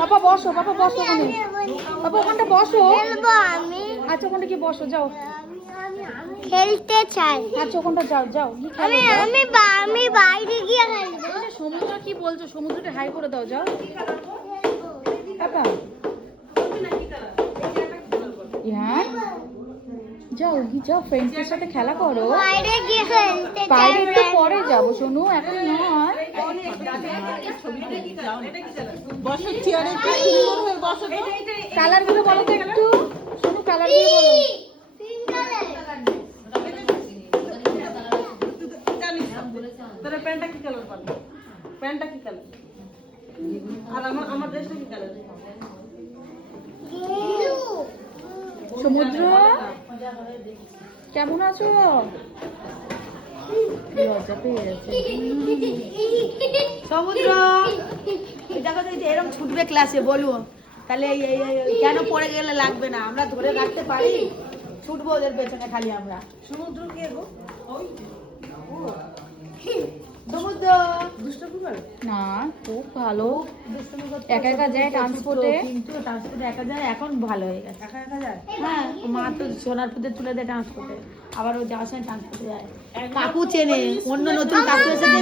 পাপা বসো ওখানে। পাপা ওখানটা বসো। আচ্ছা ওখানটা কি বসো, যাও খেলতে চাই। আচ্ছা ওখানটা যাও আমি বাইরে গিয়ে খেলবো। সমুদ্র কি বলছো? সমুদ্রকে হাই করে দাও, যাও পাপা। হ্যাঁ যাও ফ্রেন্ডসদের সাথে খেলা করো। বাইরে গিয়ে খেলতে চাই। বাইরে একটু পরে যাবো সোনু, এখন নয়। কালার গুলো বলো তো একটু সোনু, কালার গুলো বলো। তোর প্যান্টটা কি কালার পাবো? প্যান্টটা কি কালার? আর আমার ড্রেসটা কি কালার? সমুদ্র কেমন আছো? লজ্জা পেয়ে গেছে। সমুদ্র দেখো তো, এরকম ছুটবে ক্লাসে বলবো তাহলে কেন পড়ে গেলে লাগবে না, আমরা ধরে রাখতে পারি, ছুটবো ওদের পেছনে খালি আমরা। সমুদ্র কে গো? সমুদ্র না খুব ভালো, একা একা যায় ট্রান্সপোর্টে। কিন্তু ট্রান্সপোর্টে একা যায়, এখন ভালো হয়ে গেছে। একা যায়? হ্যাঁ, মা তো সোনারপুরে তুলে দেয় ট্রান্সপোর্টে, আবার ও যাওয়ার সময় ট্রান্সপোর্টে যায়। কাকু চেনে, অন্য নতুন কাকু এসেছে।